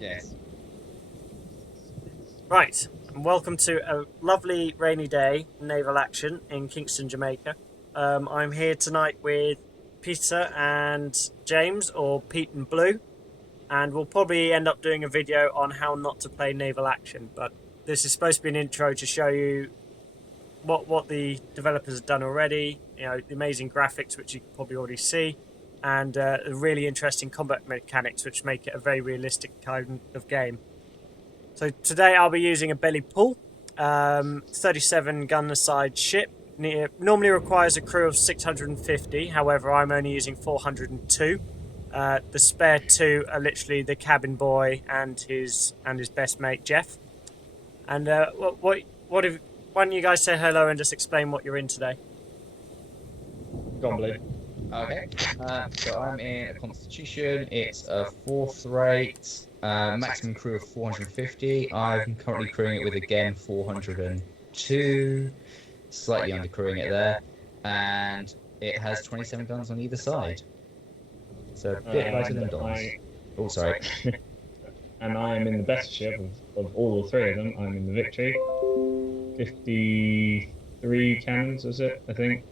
Yes. Right, and welcome to a lovely rainy day naval action in Kingston, Jamaica. I'm here tonight with Peter and James, or Pete and Blue, and we'll probably end up doing a video on how not to play naval action. But this is supposed to be an intro to show you what the developers have done already. You know, the amazing graphics, which you can probably already see, and the really interesting combat mechanics, which make it a very realistic kind of game. So today I'll be using a belly pull, 37 gun aside ship. Normally requires a crew of 650. However, I'm only using 402. The spare two are literally the cabin boy and his best mate Jeff. And why don't you guys say hello and just explain what you're in today? Go on, Blue. Okay. So I'm in a Constitution. It's a fourth rate, maximum crew of 450. I'm currently crewing it with again 402, slightly under crewing it there, and it has 27 guns on either side. So a bit lighter than Don's. Oh, sorry. And I am in the best ship of all the three of them. I'm in the Victory. 53 cannons, was it? I think.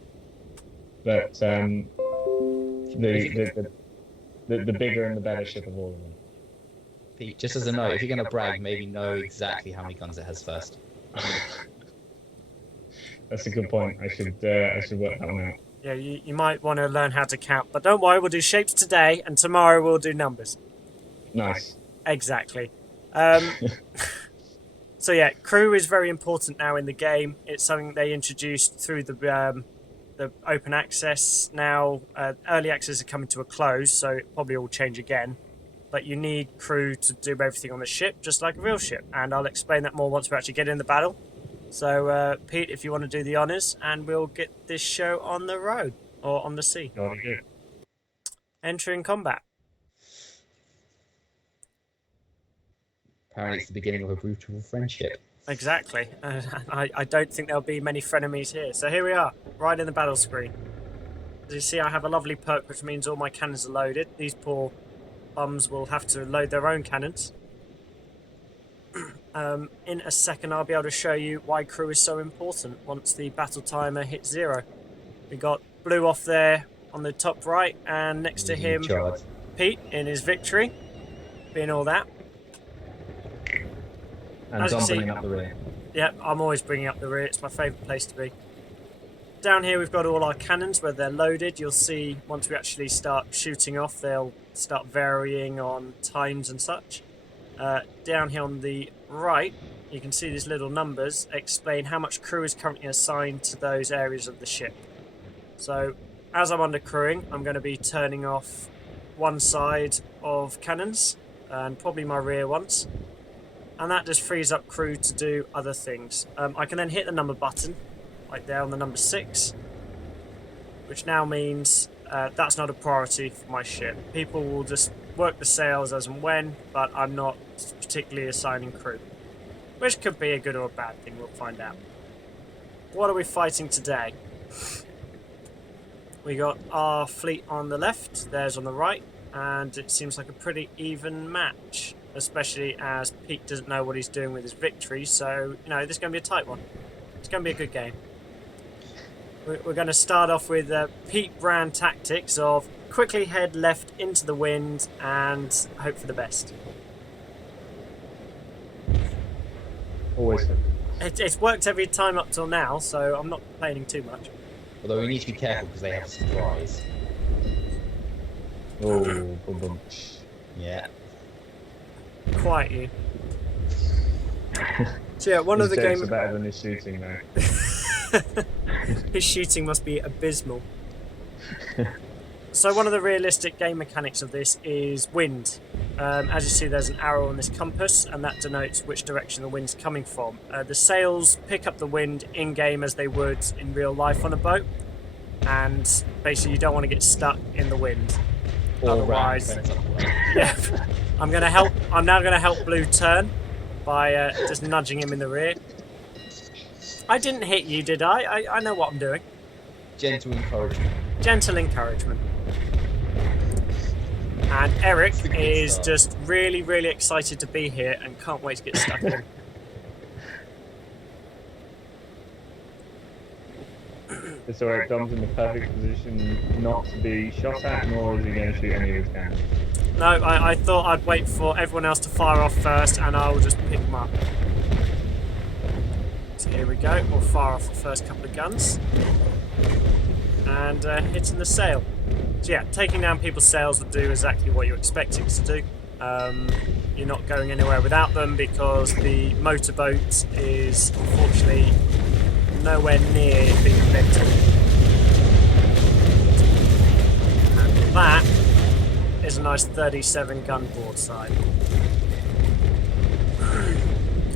But the bigger and the better ship of all of them. Pete, just as a note, if you're going to brag, maybe know exactly how many guns it has first. That's a good point. I should work that one out. Yeah, you might want to learn how to count, but don't worry, we'll do shapes today, and tomorrow we'll do numbers. Nice. Exactly. So yeah, crew is very important now in the game. It's something they introduced through the open access. Now early access is coming to a close, so it probably will change again. But you need crew to do everything on the ship, just like a real ship. And I'll explain that more once we actually get in the battle. So Pete, if you want to do the honours, and we'll get this show on the road or on the sea. Jolly good. Entering combat. Apparently it's the beginning of a brutal friendship. Exactly. I don't think there'll be many frenemies here. So here we are, right in the battle screen. As you see, I have a lovely perk, which means all my cannons are loaded. These poor bums will have to load their own cannons. In a second, I'll be able to show you why crew is so important once the battle timer hits 0. We got Blue off there on the top right, and next to him, Pete in his Victory, being all that. And Don bringing up the rear. Yeah, I'm always bringing up the rear. It's my favourite place to be. Down here we've got all our cannons where they're loaded. You'll see once we actually start shooting off, they'll start varying on times and such. Down here on the right, you can see these little numbers explain how much crew is currently assigned to those areas of the ship. So as I'm under crewing, I'm going to be turning off one side of cannons and probably my rear ones. And that just frees up crew to do other things. I can then hit the number button, like there on the number 6, which now means that's not a priority for my ship. People will just work the sails as and when, but I'm not particularly assigning crew. Which could be a good or a bad thing, we'll find out. What are we fighting today? We got our fleet on the left, theirs on the right, and it seems like a pretty even match. Especially as Pete doesn't know what he's doing with his Victory, so, you know, this is going to be a tight one. It's going to be a good game. We're going to start off with Pete brand tactics of quickly head left into the wind and hope for the best. Always good. It's worked every time up till now, so I'm not complaining too much. Although we need to be careful because they have a surprise. Oh, boom, boom. Yeah. Quiet you. So yeah, one of the games games are better than his shooting though. His shooting must be abysmal. So one of the realistic game mechanics of this is wind. As you see, there's an arrow on this compass, and that denotes which direction the wind's coming from. The sails pick up the wind in-game as they would in real life on a boat, and basically you don't want to get stuck in the wind. Otherwise, yeah. I'm now going to help Blue turn by just nudging him in the rear. I didn't hit you, did I? I know what I'm doing. Gentle encouragement. Gentle encouragement. And Eric It's the good is start. just really, really excited to be here and can't wait to get stuck in. It's alright, Dom's in the perfect position not to be shot at, nor is he going to shoot any of his cannons. No, I thought I'd wait for everyone else to fire off first and I'll just pick them up. So here we go, we'll fire off the first couple of guns. And hitting the sail. So yeah, taking down people's sails will do exactly what you're expecting to do. You're not going anywhere without them because the motorboat is unfortunately nowhere near being invented. And that is a nice 37 gun broadside.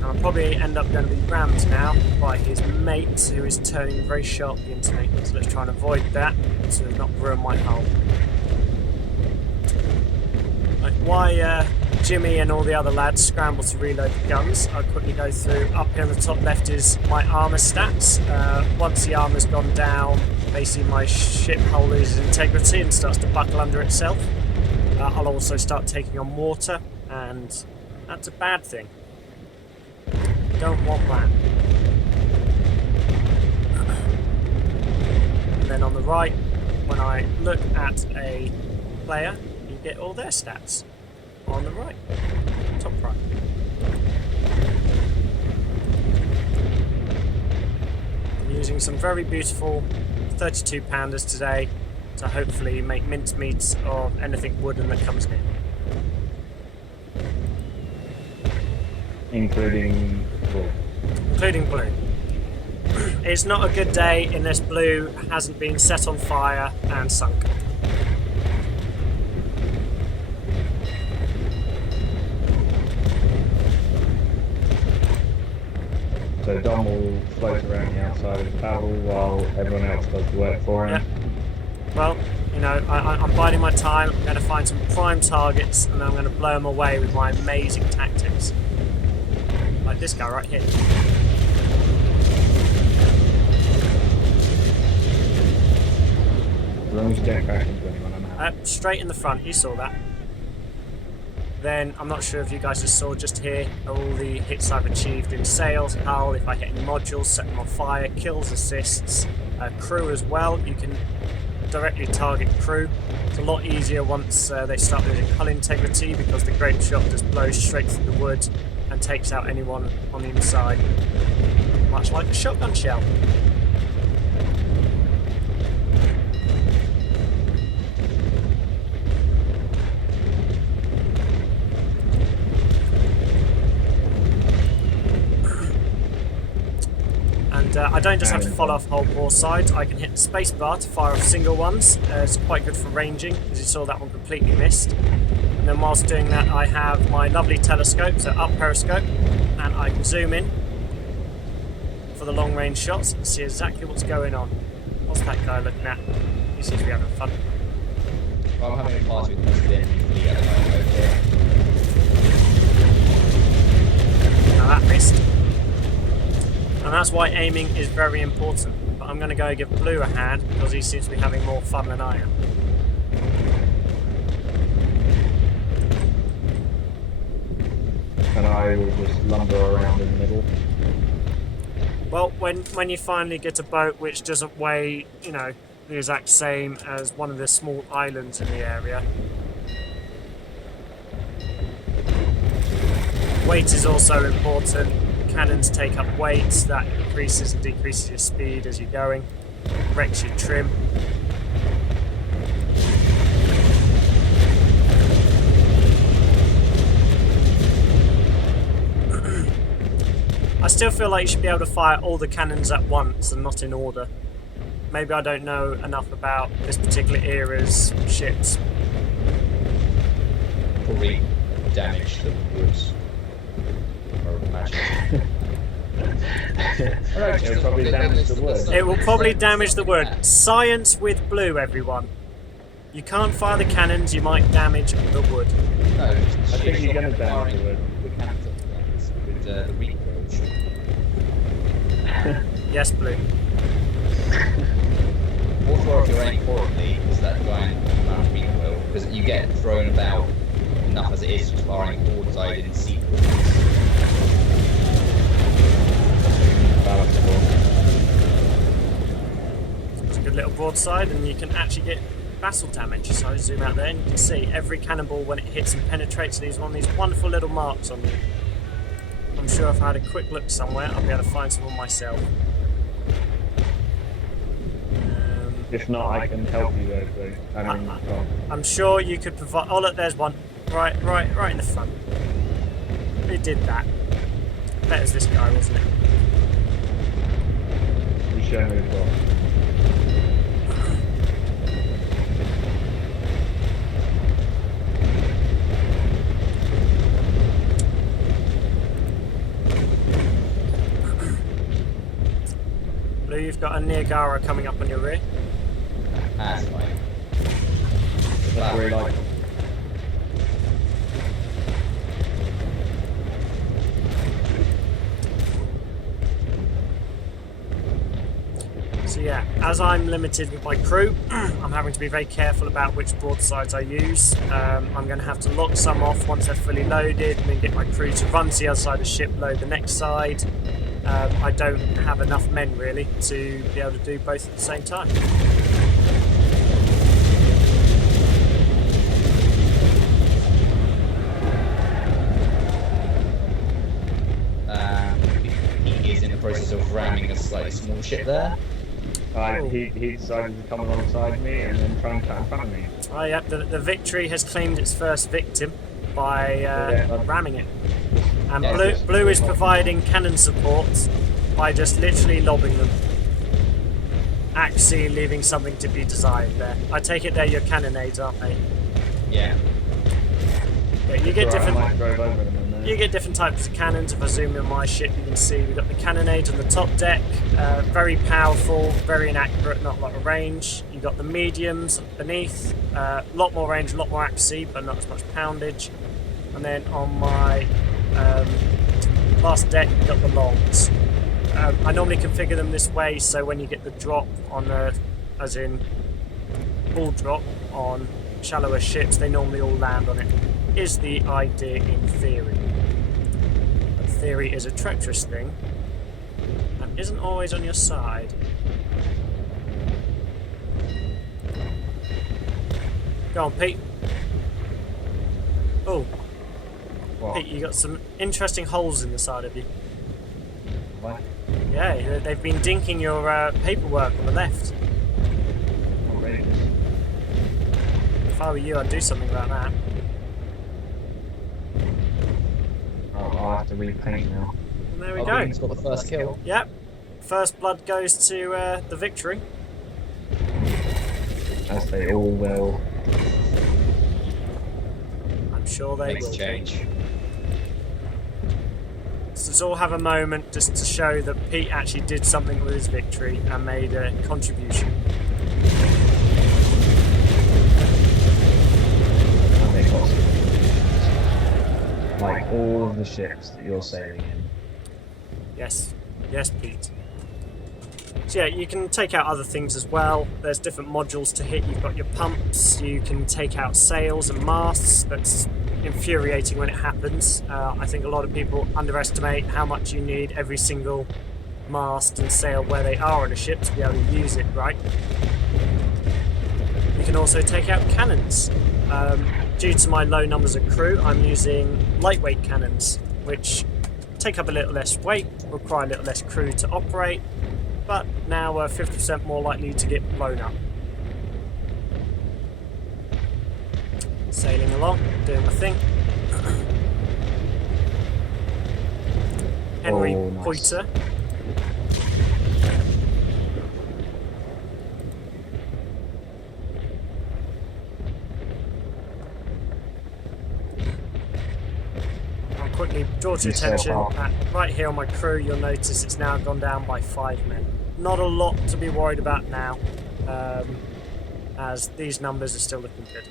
I'll probably end up going to be rammed now by his mate, who is turning very sharply into me. So let's try and avoid that to not ruin my hull. Like, why Jimmy and all the other lads scramble to reload the guns, I'll quickly go through. Up here on the top left is my armour stats. Once the armour's gone down, basically my ship hull loses integrity and starts to buckle under itself. I'll also start taking on water, and that's a bad thing. Don't want that. And then on the right, when I look at a player, you get all their stats on the right, top right. I'm using some very beautiful 32 pounders today to hopefully make mincemeats of anything wooden that comes near. Including blue. Including blue. It's not a good day unless blue hasn't been set on fire and sunk. So Dom will float around the outside of the battle while everyone else does the work for him. Yeah. Well, you know, I'm biding my time. I'm going to find some prime targets and I'm going to blow them away with my amazing tactics. Like this guy right here. As long as you don't crash into anyone, I'm happy. Straight in the front, you saw that. Then, I'm not sure if you guys just saw just here, all the hits I've achieved in sails, hull, if I hit any modules, set them on fire, kills, assists, crew as well. You can directly target crew. It's a lot easier once they start losing hull integrity because the grape shot just blows straight through the wood and takes out anyone on the inside, much like a shotgun shell. And I don't just have to follow off whole broadsides, I can hit the space bar to fire off single ones. It's quite good for ranging, as you saw that one completely missed. And then whilst doing that, I have my lovely telescope, so up periscope, and I can zoom in for the long range shots and see exactly what's going on. What's that guy looking at? He seems to be having fun. Well, I'm having a party with most of the enemy fleet at the moment over here. Now that missed. And that's why aiming is very important. But I'm going to go give Blue a hand because he seems to be having more fun than I am. And I will just lumber around in the middle. Well, when you finally get a boat which doesn't weigh, you know, the exact same as one of the small islands in the area. Weight is also important. Cannons take up weight, that increases and decreases your speed as you're going, wrecks your trim. I still feel like you should be able to fire all the cannons at once and not in order. Maybe I don't know enough about this particular era's ships. Probably damage the woods. Or imagine. It'll probably damage the wood. It will probably damage the wood. Science with Blue, everyone. You can't fire the cannons, you might damage the wood. No, I think you're going to damage the wood. The cannons with the recoil. Yes, Blue. Also, if you're aiming poorly, is that giant amount of recoil, because you get thrown about enough as it is, just firing broadside in sequence. It's a good little broadside, and you can actually get battle damage. So I zoom out there, and you can see every cannonball when it hits and penetrates leaves one of these wonderful little marks on you. I'm sure if I had a quick look somewhere, I'll be able to find some of myself. If not, I can help you there, so I'm sure you could provide. Oh look, there's one. Right in the front. Who did that? I bet it was this guy, wasn't it? you show me as well. Blue, you've got a Niagara coming up on your rear. That's fine. That's very like. So yeah, as I'm limited with my crew, I'm having to be very careful about which broadsides I use. I'm going to have to lock some off once they're fully loaded, and then get my crew to run to the other side of the ship, load the next side. I don't have enough men really to be able to do both at the same time. He is in the process of ramming a slightly small ship there. He decided to come alongside me and then try and cut in front of me. Oh yeah, the Victory has claimed its first victim by ramming it. And Blue is providing cannon support by just literally lobbing them. Actually leaving something to be desired there. I take it they're your cannonades, aren't they? Yeah. Yeah, you get different. I might drive over them in there. You get different types of cannons. If I zoom in my ship, you can see we've got the cannonades on the top deck. Very powerful, very inaccurate, not a lot of range. You've got the mediums beneath. A lot more range, a lot more accuracy, but not as much poundage. And then on my last deck, you've got the longs. I normally configure them this way, so when you get the drop on the, as in full drop on shallower ships, they normally all land on it. Is the idea in theory. But theory is a treacherous thing and isn't always on your side. Go on, Pete. Oh, What? Pete, you got some interesting holes in the side of you. What? Yeah, they've been dinking your paperwork on the left. Outrageous. If I were you, I'd do something about that. I'll have to repaint now. And there we Oh, go. Green's got the first kill. Yep. First blood goes to the Victory. As they all will. I'm sure they Makes will. change. So let's all have a moment just to show that Pete actually did something with his victory and made a contribution. And they cost. Like all of the ships that you're sailing in. Yes. Yes, Pete. So yeah, you can take out other things as well. There's different modules to hit. You've got your pumps, you can take out sails and masts. That's infuriating when it happens. I think a lot of people underestimate how much you need every single mast and sail where they are on a ship to be able to use it right. You can also take out cannons. Due to my low numbers of crew, I'm using lightweight cannons, which take up a little less weight, require a little less crew to operate, but now are 50% more likely to get blown up. Sailing along, doing my thing. Henry Oh, nice. Poiter. I'll quickly draw to your attention that right here on my crew, you'll notice it's now gone down by 5 men. Not a lot to be worried about now, as these numbers are still looking good.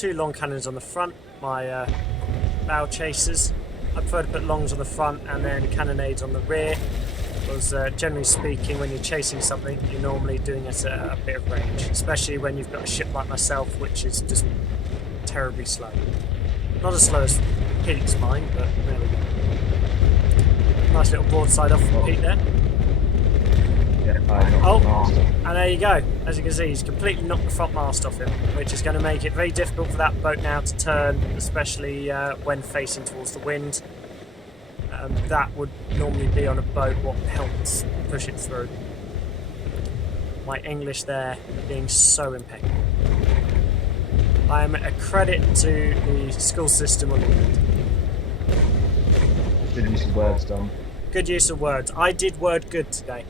2 long cannons on the front, my bow chasers. I prefer to put longs on the front and then cannonades on the rear, because generally speaking, when you're chasing something, you're normally doing it at a bit of range, especially when you've got a ship like myself, which is just terribly slow. Not as slow as Pete's mine, but there we go. Nice little broadside off from Pete there. And there you go. As you can see, he's completely knocked the front mast off him, which is going to make it very difficult for that boat now to turn, especially when facing towards the wind. That would normally be on a boat what helps push it through. My English there being so impeccable. I am a credit to the school system on England. Good use of words, Dom. Good use of words. I did word good today.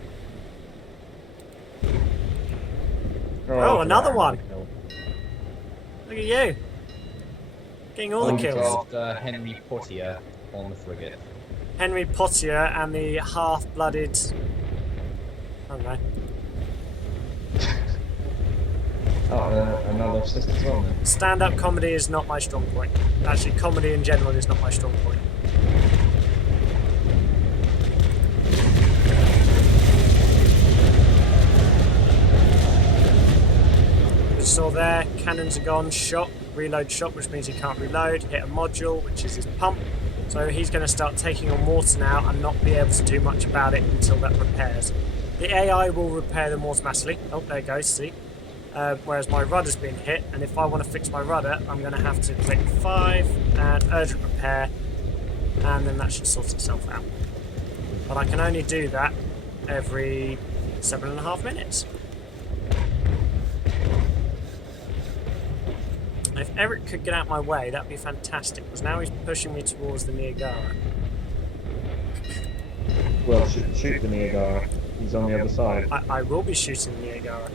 Oh, another one. Look at you. Getting all the kills. Henry Pottier on the frigate. Henry Pottier and the half-blooded... I don't know. Another assist as well then. Stand-up comedy is not my strong point. Actually, comedy in general is not my strong point. As you saw there, cannons are gone, shot, reload shot, which means he can't reload, hit a module, which is his pump. So he's going to start taking on water now and not be able to do much about it until that repairs. The AI will repair them automatically. Oh, there it goes, see? Whereas my rudder's been hit, and if I want to fix my rudder, I'm going to have to click 5 and urgent repair, and then that should sort itself out. But I can only do that every 7.5 minutes. If Eric could get out my way, that'd be fantastic, because now he's pushing me towards the Niagara. Well, shoot the Niagara. He's on the other side. I will be shooting the Niagara.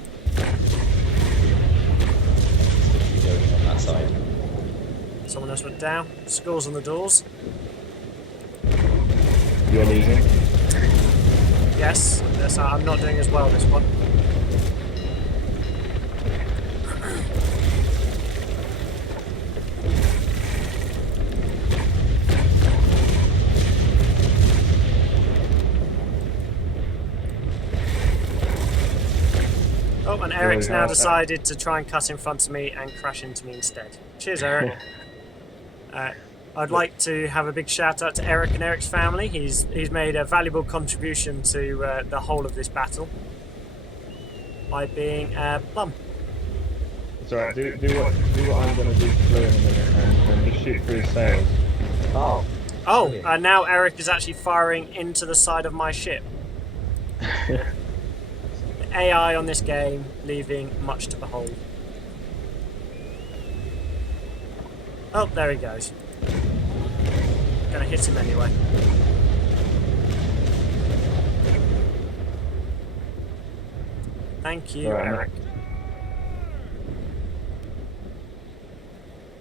Going on that side. Someone else went down. Scores on the doors. You're losing. Yes, I'm not doing as well this one. Oh, and Eric's now decided to try and cut in front of me and crash into me instead. Cheers, Eric. I'd like to have a big shout out to Eric and Eric's family. He's made a valuable contribution to the whole of this battle by being plum. It's alright, do what I'm going to do to Blue in a minute and just shoot through his sails. Oh, and now Eric is actually firing into the side of my ship. AI on this game, leaving much to behold. Oh, there he goes. Gonna hit him anyway. Thank you, Eric.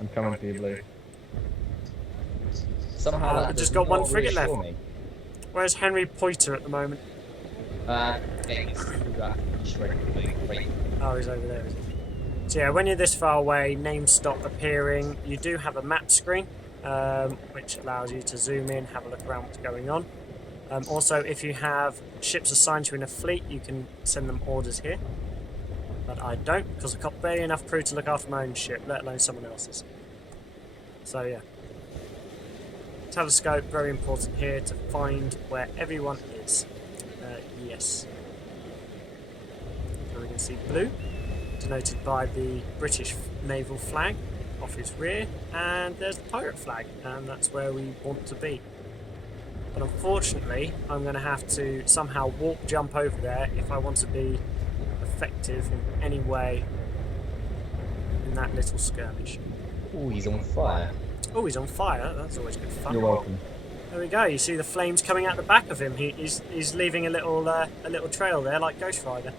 I'm coming for you, Blue. Somehow I've just got one frigate left. Where's Henry Poiter at the moment? Right. Oh, he's over there, is he? So yeah, when you're this far away, names stop appearing. You do have a map screen, which allows you to zoom in, have a look around what's going on. Also, if you have ships assigned to you in a fleet, you can send them orders here. But I don't, because I've got barely enough crew to look after my own ship, let alone someone else's. So yeah. Telescope, very important here to find where everyone is. Yes. So we can see blue, denoted by the British naval flag off his rear, and there's the pirate flag, and that's where we want to be. But unfortunately, I'm going to have to somehow warp jump over there if I want to be effective in any way in that little skirmish. Oh, he's on fire. Oh, he's on fire. That's always good fun. You're welcome. There we go. You see the flames coming out the back of him. He's leaving a little trail there, like Ghost Rider.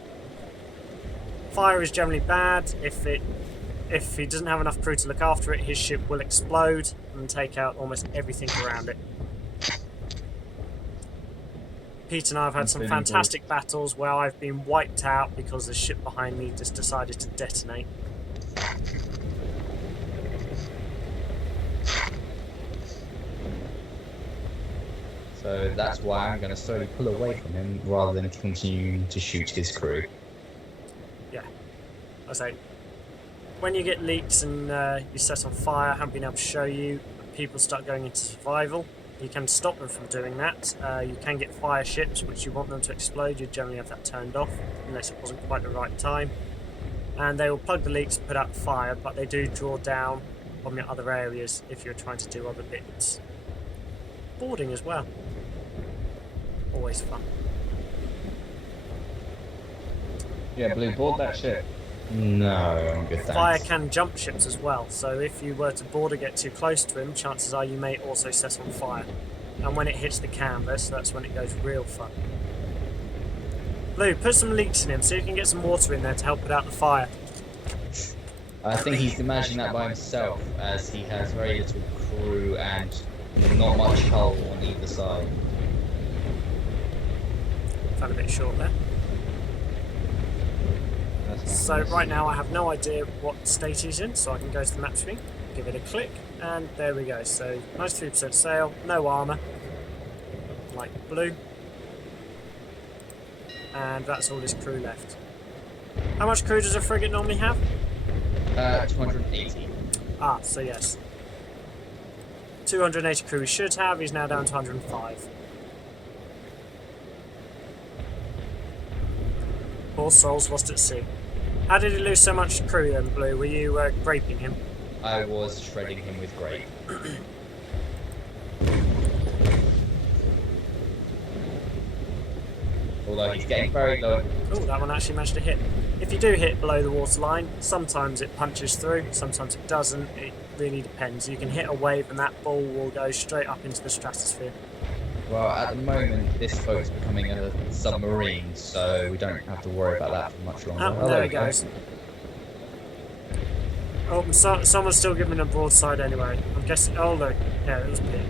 Fire is generally bad. If he doesn't have enough crew to look after it, his ship will explode and take out almost everything around it. Pete and I have had some fantastic battles where I've been wiped out because the ship behind me just decided to detonate. So that's why I'm going to slowly pull away from him rather than continuing to shoot his crew. Yeah. I say, when you get leaks and you set on fire, I haven't been able to show you, people start going into survival. You can stop them from doing that. You can get fire ships, which you want them to explode. You generally have that turned off, unless it wasn't quite the right time. And they will plug the leaks, put out the fire, but they do draw down from your other areas if you're trying to do other bits. Boarding as well. Always fun. Yeah, Blue, board that ship. No, I'm good, Fire thanks. can jump ships as well, so if you were to board or get too close to him, chances are you may also set on fire. And when it hits the canvas, that's when it goes real fun. Blue, put some leaks in him so you can get some water in there to help put out the fire. I think he's imagining that by himself, as he has very little crew and not much hull on either side. Fell a bit short there. So right now I have no idea what state he's in, so I can go to the map screen, give it a click, and there we go. So 93% sail, no armour, like Blue, and that's all his crew left. How much crew does a frigate normally have? 280. Ah, so yes. 280 crew he should have, he's now down to 105. Poor souls lost at sea. How did he lose so much crew then, Blue? Were you graping him? I was shredding him with grape. Although he's getting very low. Oh, that one actually managed to hit. If you do hit below the waterline, sometimes it punches through, sometimes it doesn't. It really depends. You can hit a wave and that ball will go straight up into the stratosphere. Well, at the moment, this boat's becoming a submarine, so we don't have to worry about that for much longer. Oh, there it goes. Oh, and someone's still giving a broadside anyway. I'm guessing. Oh, look. Yeah, it was Pete.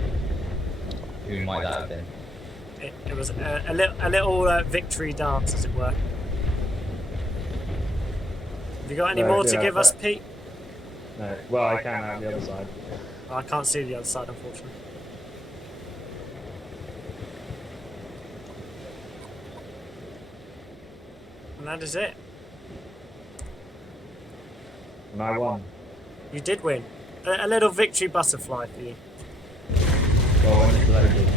Who might that have been? It was a little victory dance, as it were. Have you got any more to give us, Pete? No. Well, I can out the other side. Oh, I can't see the other side, unfortunately. And that is it. And I won. You did win. A little victory butterfly for you. Well, when it's loaded.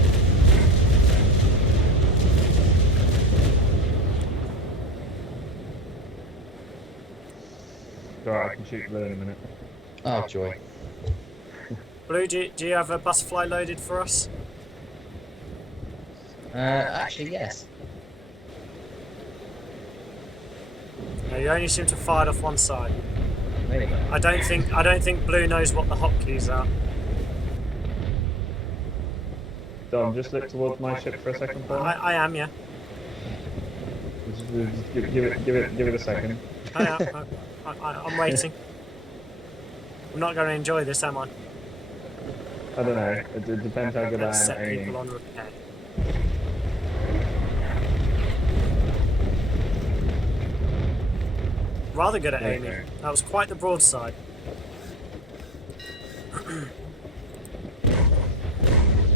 Alright, I can shoot Blue in a minute. Oh, joy. Blue, do you have a butterfly loaded for us? Actually, yes. No, you only seem to fire it off one side. There you go. I don't think Blue knows what the hotkeys are. Dom, just look towards my ship for a second, for me. I am, yeah. Just give it a second. I am. I'm waiting. I'm not going to enjoy this, am I? I don't know. It depends how good I Let's am set at people aiming. on repair. Rather good at There you aiming. go. That was quite the broadside.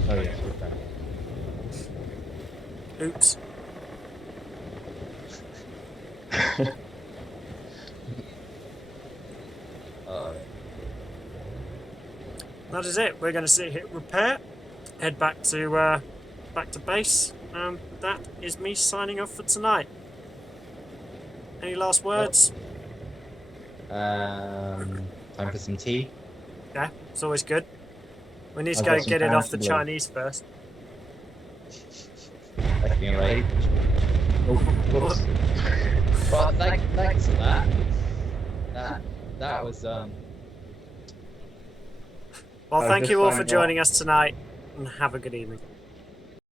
Oh yes, okay. Oops. That is it. We're going to hit repair, head back to base, and that is me signing off for tonight. Any last words? Time for some tea. Yeah, it's always good. We need to I've go got some get it off the pans, Chinese first. Being ready. Oh, whoops. Well, thanks for that. That was Well, I was thank just you all for signing off. joining us tonight, and have a good evening.